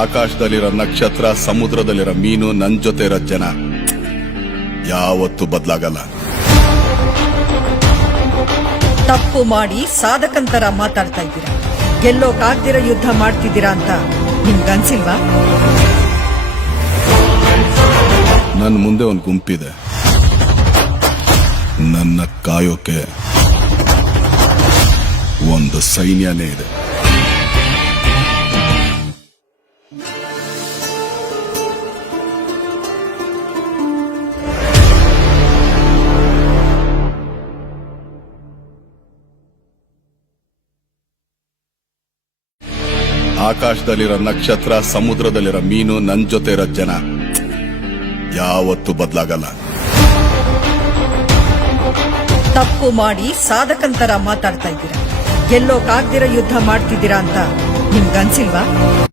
ಆಕಾಶದಲ್ಲಿರೋ ನಕ್ಷತ್ರ, ಸಮುದ್ರದಲ್ಲಿರೋ ಮೀನು, ನನ್ ಜೊತೆ ಇರೋ ಜನ ಯಾವತ್ತೂ ಬದಲಾಗಲ್ಲ. ತಪ್ಪು ಮಾಡಿ ಸಾಧಕಂತರ ಮಾತಾಡ್ತಾ ಇದ್ದೀರಾ. ಗೆಲ್ಲೋಕಾಗ್ದಿರೋ ಯುದ್ಧ ಮಾಡ್ತಿದ್ದೀರಾ ಅಂತ ನಿಮ್ಗನ್ಸಿಲ್ವಾ? ನನ್ ಮುಂದೆ ಒಂದು ಗುಂಪಿದೆ, ನನ್ನ ಕಾಯೋಕೆ ಒಂದು ಸೈನ್ಯನೇ ಇದೆ. ಆಕಾಶದಲ್ಲಿರೋ ನಕ್ಷತ್ರ, ಸಮುದ್ರದಲ್ಲಿರೋ ಮೀನು, ನನ್ ಜೊತೆ ಇರೋ ಜನ ಯಾವತ್ತೂ ಬದಲಾಗಲ್ಲ. ತಪ್ಪು ಮಾಡಿ ಸಾಧಕಂತರ ಮಾತಾಡ್ತಾ ಇದ್ದೀರಾ. ಗೆಲ್ಲೋಕಾಗ್ದಿರೋ ಯುದ್ಧ ಮಾಡ್ತಿದ್ದೀರಾ ಅಂತ ನಿಮ್ಗನ್ಸಿಲ್ವಾ?